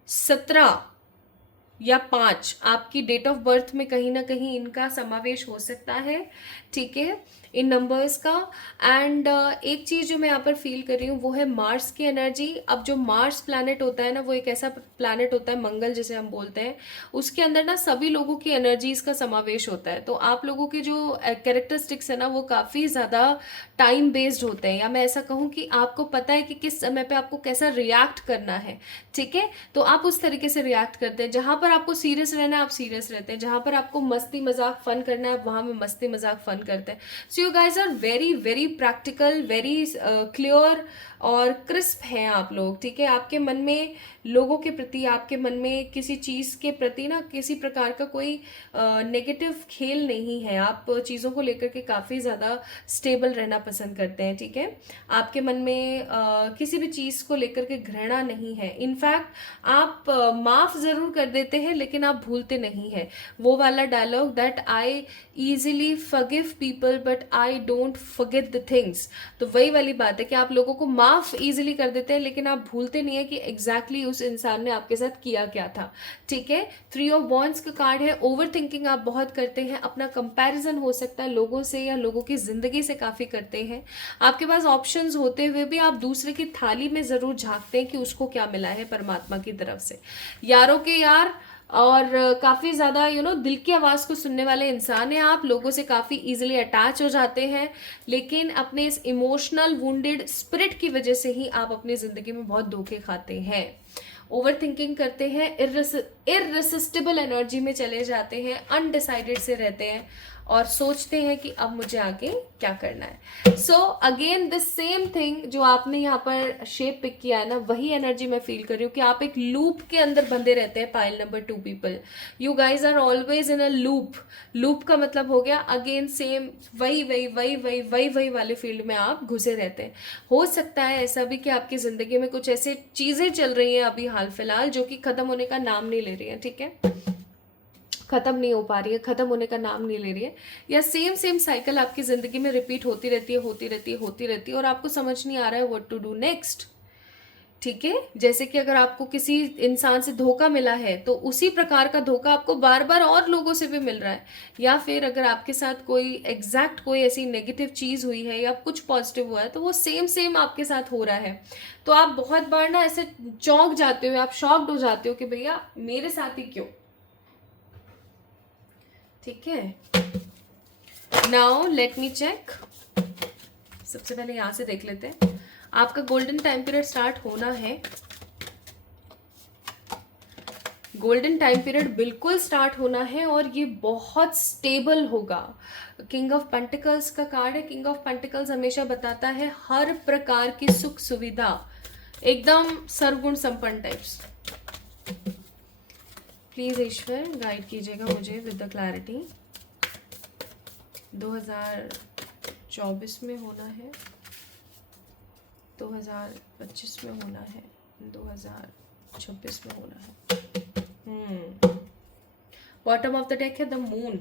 17 या 5 आपकी डेट ऑफ बर्थ में कहीं ना कहीं इनका समावेश हो सकता है, ठीक है, इन नंबर्स का। एंड एक चीज़ जो मैं यहाँ पर फील कर रही हूँ वो है मार्स की एनर्जी। अब जो मार्स प्लैनेट होता है ना, वो एक ऐसा प्लैनेट होता है, मंगल जिसे हम बोलते हैं, उसके अंदर ना सभी लोगों की एनर्जीज का समावेश होता है। तो आप लोगों की जो कैरेक्टरिस्टिक्स है ना, वो काफ़ी ज़्यादा टाइम बेस्ड होते हैं, या मैं ऐसा कहूँ कि आपको पता है कि किस समय पे आपको कैसा रिएक्ट करना है, ठीक है, तो आप उस तरीके से रिएक्ट करते हैं। जहाँ पर आपको सीरियस रहना है आप सीरियस रहते हैं, जहाँ पर आपको मस्ती मजाक फन करना है आप वहाँ में मस्ती मजाक फन करते हैं। So you guys are very very practical, very clear और क्रिस्प हैं आप लोग, ठीक है। आपके मन में लोगों के प्रति, आपके मन में किसी चीज़ के प्रति ना किसी प्रकार का कोई नेगेटिव खेल नहीं है। आप चीज़ों को लेकर के काफ़ी ज़्यादा स्टेबल रहना पसंद करते हैं, ठीक है। आपके मन में किसी भी चीज़ को लेकर के घृणा नहीं है। इनफैक्ट आप माफ़ ज़रूर कर देते हैं लेकिन आप भूलते नहीं हैं। वो वाला dialogue that I easily forgive people but I don't forget the things, तो वही वाली बात है कि आप लोगों को माफ़ ईजिली कर देते हैं लेकिन आप भूलते नहीं है कि एग्जैक्टली उस इंसान ने आपके साथ किया क्या था, ठीक है। 3 ऑफ वॉन्ड्स का कार्ड है। ओवर थिंकिंग आप बहुत करते हैं, अपना कंपैरिजन हो सकता है लोगों से या लोगों की जिंदगी से काफ़ी करते हैं। आपके पास ऑप्शंस होते हुए भी आप दूसरे की थाली में ज़रूर झांकते हैं कि उसको क्या मिला है परमात्मा की तरफ से। यारों के यार, और काफ़ी ज़्यादा दिल की आवाज़ को सुनने वाले इंसान हैं आप, लोगों से काफ़ी इजीली अटैच हो जाते हैं, लेकिन अपने इस इमोशनल वुंडेड स्पिरिट की वजह से ही आप अपनी ज़िंदगी में बहुत धोखे खाते हैं। ओवर थिंकिंग करते हैं, इररेसिस्टिबल एनर्जी में चले जाते हैं, अनडिसाइडेड से रहते हैं और सोचते हैं कि अब मुझे आगे क्या करना है। So again the same thing जो आपने यहाँ पर शेप पिक किया है ना, वही एनर्जी मैं फील कर रही हूँ कि आप एक लूप के अंदर बंधे रहते हैं। Pile number 2 people, you guys are always in a loop. Loop का मतलब हो गया अगेन सेम वही वही वही वही वही वही वाले फील्ड में आप घुसे रहते हैं। हो सकता है ऐसा भी कि आपकी ज़िंदगी में कुछ ऐसे चीज़ें चल रही हैं अभी हाल फिलहाल जो कि ख़त्म होने का नाम नहीं ले रही हैं, ठीक है, खत्म नहीं हो पा रही है, खत्म होने का नाम नहीं ले रही है, या सेम सेम साइकिल आपकी ज़िंदगी में रिपीट होती रहती है होती रहती है होती रहती है और आपको समझ नहीं आ रहा है व्हाट टू डू नेक्स्ट, ठीक है। जैसे कि अगर आपको किसी इंसान से धोखा मिला है तो उसी प्रकार का धोखा आपको बार बार और लोगों से भी मिल रहा है, या फिर अगर आपके साथ कोई एग्जैक्ट कोई ऐसी नेगेटिव चीज़ हुई है या कुछ पॉजिटिव हुआ है तो वो सेम सेम आपके साथ हो रहा है। तो आप बहुत बार ना ऐसे चौंक जाते हो, आप शॉक्ड हो जाते हो कि भैया मेरे साथ ही क्यों, ठीक है। Now let me check. सबसे पहले यहां से देख लेते हैं, आपका गोल्डन टाइम पीरियड स्टार्ट होना है। गोल्डन टाइम पीरियड बिल्कुल स्टार्ट होना है और ये बहुत स्टेबल होगा। किंग ऑफ पेंटिकल्स का कार्ड है। किंग ऑफ पेंटिकल्स हमेशा बताता है हर प्रकार की सुख सुविधा, एकदम सर्वगुण संपन्न टाइप्स। प्लीज ईश्वर गाइड कीजिएगा मुझे विद द क्लैरिटी। 2000 2024 में होना है, 2025 में होना है, 2026 में होना है। बॉटम ऑफ द डेक है द मून।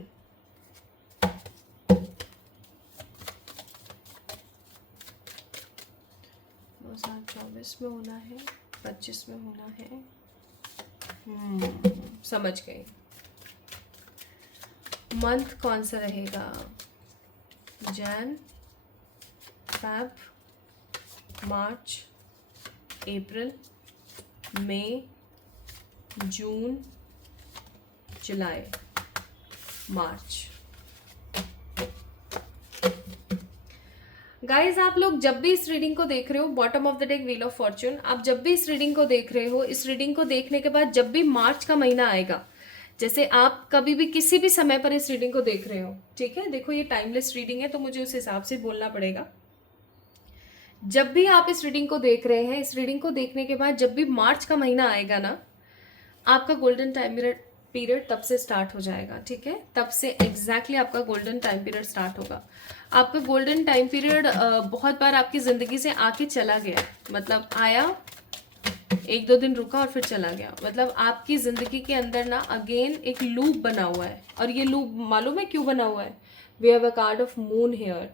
में होना है, 25 में होना है। समझ गई। मंथ कौन सा रहेगा? जैन, फेब, मार्च, अप्रैल, मई, जून, जुलाई, मार्च। गाइज आप लोग जब भी इस रीडिंग को देख रहे हो, bottom of the deck wheel of Fortune, आप जब भी इस रीडिंग को देख रहे हो, इस रीडिंग को देखने के बाद जब भी मार्च का महीना आएगा, जैसे आप कभी भी किसी भी समय पर इस रीडिंग को देख रहे हो, ठीक है, देखो ये टाइमलेस रीडिंग है तो मुझे उस हिसाब से बोलना पड़ेगा। जब भी आप इस रीडिंग को देख रहे हैं, इस रीडिंग को देखने के बाद जब भी मार्च का महीना आएगा ना, आपका गोल्डन टाइम पीरियड तब से स्टार्ट हो जाएगा, ठीक है, तब से एग्जैक्टली आपका गोल्डन टाइम पीरियड स्टार्ट होगा। आपका गोल्डन टाइम पीरियड बहुत बार आपकी जिंदगी से आके चला गया, मतलब आया, 1-2 दिन रुका और फिर चला गया, मतलब आपकी जिंदगी के अंदर ना अगेन एक लूप बना हुआ है। और ये लूप मालूम है क्यों बना हुआ है? We have a card of moon here.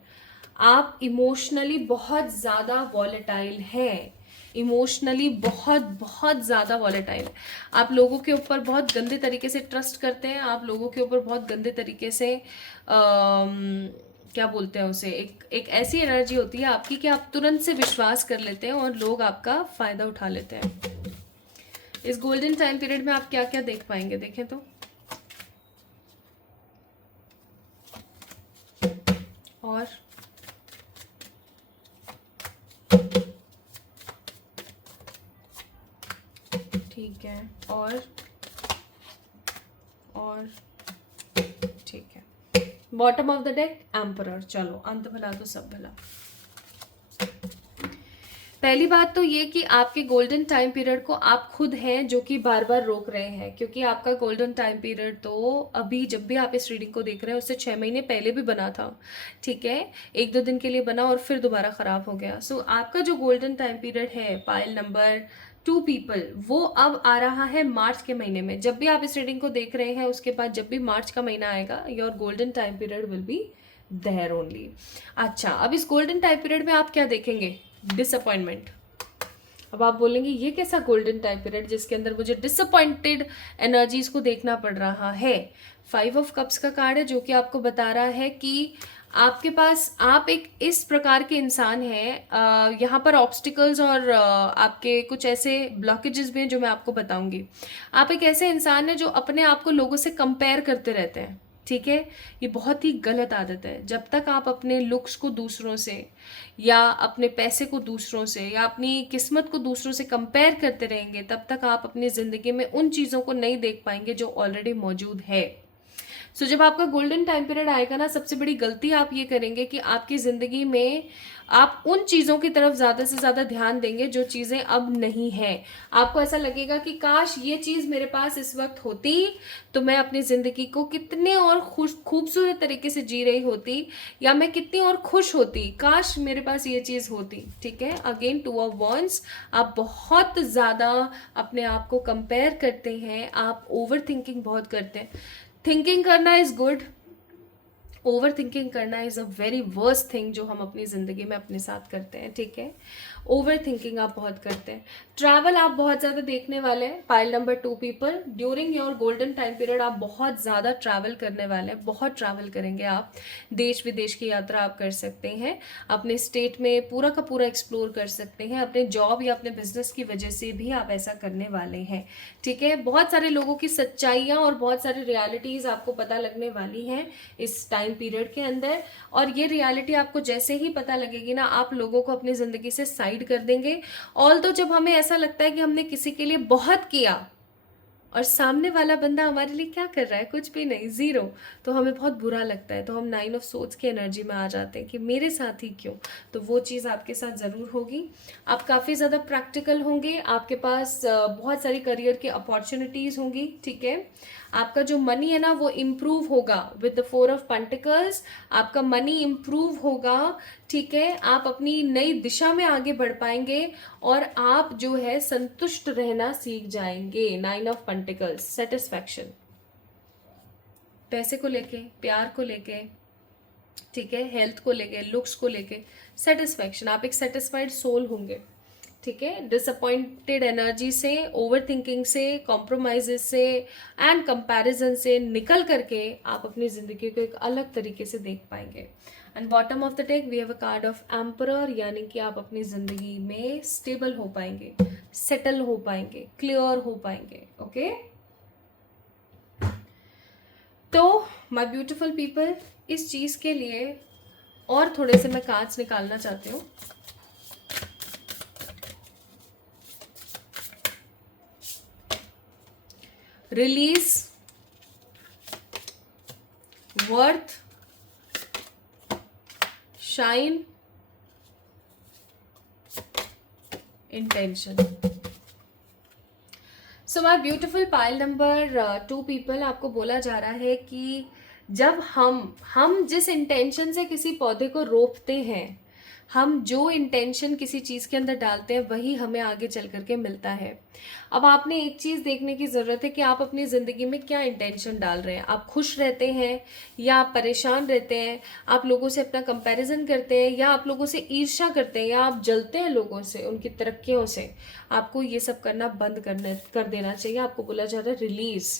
आप इमोशनली बहुत ज्यादा वॉलेटाइल हैं, इमोशनली बहुत बहुत ज़्यादा वॉलेटाइल है। आप लोगों के ऊपर बहुत गंदे तरीके से ट्रस्ट करते हैं, आप लोगों के ऊपर बहुत गंदे तरीके से क्या बोलते हैं उसे, एक ऐसी एनर्जी होती है आपकी कि आप तुरंत से विश्वास कर लेते हैं और लोग आपका फ़ायदा उठा लेते हैं। इस गोल्डन टाइम पीरियड में आप क्या क्या देख पाएंगे, देखें तो। और ठीक है, और ठीक है। Bottom of the deck emperor. चलो, अंत भला तो सब भला। पहली बात तो ये कि आपके गोल्डन टाइम पीरियड को आप खुद हैं जो कि बार बार रोक रहे हैं, क्योंकि आपका गोल्डन टाइम पीरियड तो अभी जब भी आप इस रीडिंग को देख रहे हैं उससे 6 महीने पहले भी बना था, ठीक है, 1-2 दिन के लिए बना और फिर दोबारा खराब हो गया। सो आपका जो गोल्डन टाइम पीरियड है, पाइल नंबर 2 पीपल, वो अब आ रहा है मार्च के महीने में। जब भी आप इस रीडिंग को देख रहे हैं उसके बाद जब भी मार्च का महीना आएगा, your golden time period will be there only. अच्छा, अब इस गोल्डन टाइम पीरियड में आप क्या देखेंगे? डिसअपॉइंटमेंट। अब आप बोलेंगे ये कैसा गोल्डन टाइम पीरियड जिसके अंदर मुझे डिसअपॉइंटेड एनर्जीज को देखना पड़ रहा है? 5 ऑफ कप्स का कार्ड है जो कि आपको बता रहा है कि आपके पास, आप एक इस प्रकार के इंसान हैं, यहाँ पर ऑब्स्टिकल्स और आपके कुछ ऐसे ब्लॉकेजेस भी हैं जो मैं आपको बताऊंगी। आप एक ऐसे इंसान हैं जो अपने आप को लोगों से कंपेयर करते रहते हैं, ठीक है, ये बहुत ही गलत आदत है। जब तक आप अपने लुक्स को दूसरों से या अपने पैसे को दूसरों से या अपनी किस्मत को दूसरों से कंपेयर करते रहेंगे, तब तक आप अपनी ज़िंदगी में उन चीज़ों को नहीं देख पाएंगे जो ऑलरेडी मौजूद है। सो जब आपका गोल्डन टाइम पीरियड आएगा ना, सबसे बड़ी गलती आप ये करेंगे कि आपकी ज़िंदगी में आप उन चीज़ों की तरफ ज़्यादा से ज़्यादा ध्यान देंगे जो चीज़ें अब नहीं हैं। आपको ऐसा लगेगा कि काश ये चीज़ मेरे पास इस वक्त होती तो मैं अपनी ज़िंदगी को कितने और खूबसूरत तरीके से जी रही होती, या मैं कितनी और खुश होती, काश मेरे पास ये चीज़ होती, ठीक है। Again 2 of wands. आप बहुत ज़्यादा अपने आप को कंपेयर करते हैं, आप ओवर थिंकिंग बहुत करते हैं। थिंकिंग करना इज़ गुड, ओवर थिंकिंग करना is a very worst thing जो हम अपनी ज़िंदगी में अपने साथ करते हैं, ठीक है। ओवर थिंकिंग आप बहुत करते हैं। ट्रैवल आप बहुत ज़्यादा देखने वाले हैं, pile number 2 people. During your golden time period आप बहुत ज़्यादा ट्रैवल करने वाले हैं, बहुत ट्रैवल करेंगे आप। देश विदेश की यात्रा आप कर सकते हैं, अपने स्टेट में पूरा का पूरा एक्सप्लोर कर सकते हैं, अपने जॉब या अपने बिजनेस की वजह से भी आप ऐसा करने वाले हैं, ठीक है। बहुत सारे लोगों की सच्चाइयाँ और बहुत सारी रियलिटीज़ आपको पता लगने वाली हैं इस टाइम पीरियड के अंदर। और ये रियलिटी आपको जैसे ही पता लगेगी ना, आप लोगों को अपनी ज़िंदगी से साइड कर देंगे। ऑल तो जब हमें ऐसा लगता है कि हमने किसी के लिए बहुत किया और सामने वाला बंदा हमारे लिए क्या कर रहा है, कुछ भी नहीं, ज़ीरो, तो हमें बहुत बुरा लगता है। तो हम 9 ऑफ सोर्ड्स की एनर्जी में आ जाते हैं कि मेरे साथ ही क्यों। तो वो चीज़ आपके साथ ज़रूर होगी। आप काफ़ी ज़्यादा प्रैक्टिकल होंगे, आपके पास बहुत सारी करियर की अपॉर्चुनिटीज़ होंगी, ठीक है। आपका जो मनी है ना वो इम्प्रूव होगा विद द 4 ऑफ पेंटिकल्स, आपका मनी इम्प्रूव होगा, ठीक है। आप अपनी नई दिशा में आगे बढ़ पाएंगे और आप जो है संतुष्ट रहना सीख जाएंगे। 9 ऑफ पेंटिकल्स, सेटिस्फैक्शन, पैसे को लेके, प्यार को लेके, ठीक है, हेल्थ को लेके, लुक्स को लेके सेटिस्फैक्शन, आप एक सेटिस्फाइड सोल होंगे, ठीक है। डिसअपॉइंटेड एनर्जी से, ओवर थिंकिंग से, कॉम्प्रोमाइजेस से एंड कंपैरिजन से निकल करके आप अपनी जिंदगी को एक अलग तरीके से देख पाएंगे। And bottom of the deck we have a card of emperor, यानी कि आप अपनी जिंदगी में स्टेबल हो पाएंगे, सेटल हो पाएंगे, क्लियर हो पाएंगे। ओके तो माय ब्यूटीफुल पीपल, इस चीज के लिए और थोड़े से मैं कार्ड्स निकालना चाहती हूँ। Release, worth, shine, intention. So my beautiful pile number 2 people, आपको बोला जा रहा है कि जब हम जिस इंटेंशन से किसी पौधे को रोपते हैं, हम जो इंटेंशन किसी चीज़ के अंदर डालते हैं वही हमें आगे चल करके मिलता है। अब आपने एक चीज़ देखने की ज़रूरत है कि आप अपनी ज़िंदगी में क्या इंटेंशन डाल रहे हैं। आप खुश रहते हैं या आप परेशान रहते हैं, आप लोगों से अपना कंपैरिजन करते हैं या आप लोगों से ईर्ष्या करते हैं या आप जलते हैं लोगों से, उनकी तरक्कियों से। आपको ये सब करना बंद कर देना चाहिए। आपको बोला जा रहा है रिलीज़,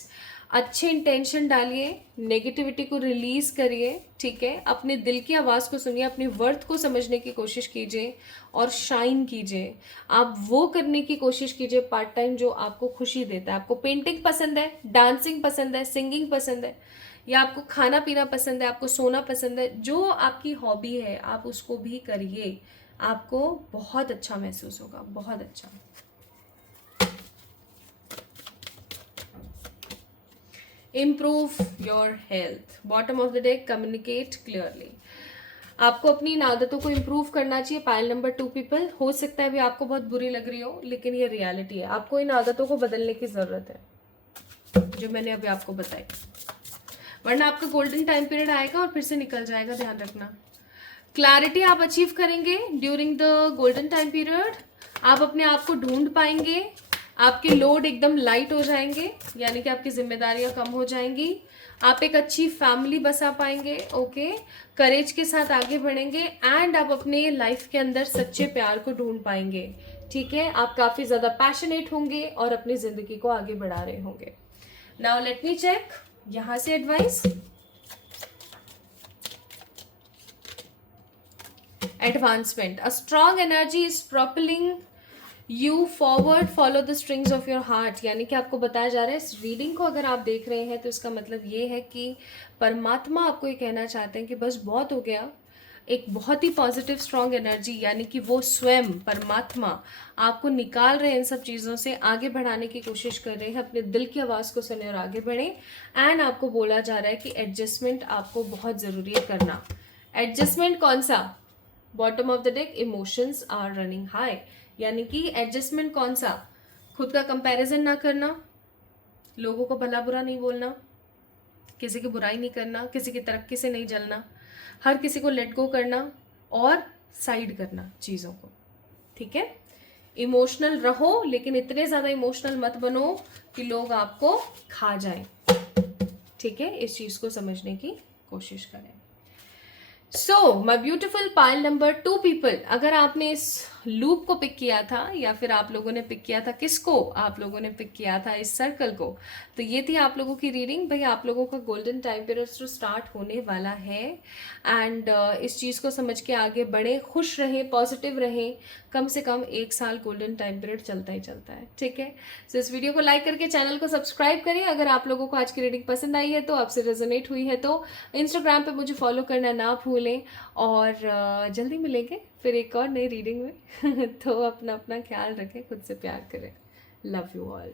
अच्छे इंटेंशन डालिए, नेगेटिविटी को रिलीज करिए, ठीक है। अपने दिल की आवाज़ को सुनिए, अपनी वर्थ को समझने की कोशिश कीजिए और शाइन कीजिए। आप वो करने की कोशिश कीजिए पार्ट टाइम जो आपको खुशी देता है। आपको पेंटिंग पसंद है, डांसिंग पसंद है, सिंगिंग पसंद है, या आपको खाना पीना पसंद है, आपको सोना पसंद है, जो आपकी हॉबी है आप उसको भी करिए। आपको बहुत अच्छा महसूस होगा, बहुत अच्छा। Improve your health, bottom of the day communicate clearly. आपको अपनी इन आदतों को इम्प्रूव करना चाहिए। पाइल नंबर 2 पीपल, हो सकता है अभी आपको बहुत बुरी लग रही हो, लेकिन ये रियलिटी है। आपको इन आदतों को बदलने की जरूरत है जो मैंने अभी आपको बताई, वरना आपका गोल्डन टाइम पीरियड आएगा और फिर से निकल जाएगा, ध्यान रखना। क्लैरिटी आप अचीव करेंगे during the golden time period. आप अपने आप को ढूंढ पाएंगे, आपके लोड एकदम लाइट हो जाएंगे, यानी कि आपकी जिम्मेदारियां कम हो जाएंगी। आप एक अच्छी फैमिली बसा पाएंगे, ओके। करेज के साथ आगे बढ़ेंगे एंड आप अपने लाइफ के अंदर सच्चे प्यार को ढूंढ पाएंगे, ठीक है। आप काफी ज्यादा पैशनेट होंगे और अपनी जिंदगी को आगे बढ़ा रहे होंगे। नाउ लेट मी चेक यहां से advice. Advancement, a strong energy is propelling you forward, follow the strings of your heart, यानी कि आपको बताया जा रहा है इस रीडिंग को अगर आप देख रहे हैं तो इसका मतलब ये है कि परमात्मा आपको ये कहना चाहते हैं कि बस बहुत हो गया। एक बहुत ही पॉजिटिव स्ट्रॉन्ग एनर्जी, यानी कि वो स्वयं परमात्मा आपको निकाल रहे हैं इन सब चीज़ों से, आगे बढ़ाने की कोशिश कर रहे हैं। अपने दिल की आवाज़ को सुने और आगे बढ़े। एंड आपको बोला जा रहा है कि एडजस्टमेंट आपको बहुत ज़रूरी है करना। एडजस्टमेंट कौन सा? Bottom of the deck, emotions are running high, यानी कि एडजस्टमेंट कौन सा? खुद का कंपैरिजन ना करना, लोगों को भला बुरा नहीं बोलना, किसी की बुराई नहीं करना, किसी की तरक्की से नहीं जलना, हर किसी को लेट गो करना और साइड करना चीज़ों को, ठीक है। इमोशनल रहो, लेकिन इतने ज़्यादा इमोशनल मत बनो कि लोग आपको खा जाएं, ठीक है। इस चीज़ को समझने की कोशिश करें। So my beautiful pile number 2 people, अगर आपने इस लूप को पिक किया था या फिर आप लोगों ने पिक किया था, किसको आप लोगों ने पिक किया था? इस सर्कल को। तो ये थी आप लोगों की रीडिंग। भाई आप लोगों का गोल्डन टाइम पीरियड तो स्टार्ट होने वाला है एंड इस चीज़ को समझ के आगे बढ़े, खुश रहें, पॉजिटिव रहें। कम से कम 1 साल गोल्डन टाइम पीरियड चलता ही चलता है, ठीक है। सो इस वीडियो को लाइक करके चैनल को सब्सक्राइब करें। अगर आप लोगों को आज की रीडिंग पसंद आई है तो, आपसे रेजोनेट हुई है तो इंस्टाग्राम पे मुझे फॉलो करना ना भूलें और जल्दी मिलेंगे फिर एक और नई रीडिंग में। तो अपना ख्याल रखें, खुद से प्यार करें। Love you all.